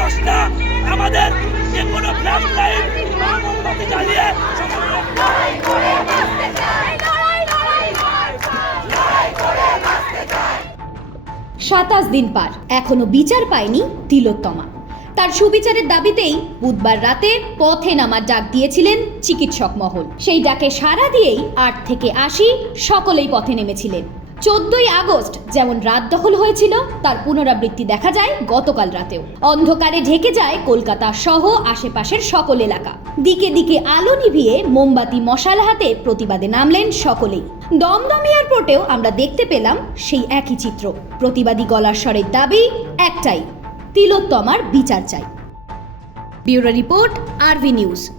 দশটা। আমাদের যে কোনো সাতাশ দিন পার, এখনও বিচার পায়নি তিলোত্তমা। তার সুবিচারের দাবিতেই বুধবার রাতে পথে নামার ডাক দিয়েছিলেন চিকিৎসক মহল। সেই ডাকে সাড়া দিয়েই আট থেকে আশি সকলেই পথে নেমেছিলেন। চোদ্দই আগস্ট যেমন রাত দখল হয়েছিল, তার পুনরাবৃত্তি দেখা যায় গতকাল রাতেও। অন্ধকারে ঢেকে যায় কলকাতা সহ আশেপাশের সকল এলাকা। দিকে দিকে আলো নিভিয়ে মোমবাতি মশাল হাতে প্রতিবাদে নামলেন সকলেই। দমদম এয়ারপোর্টেও আমরা দেখতে পেলাম সেই একই চিত্র। প্রতিবাদী গলার স্বরের দাবি একটাই, তিলোত্তমার বিচার চাই। Bureau report, RV news.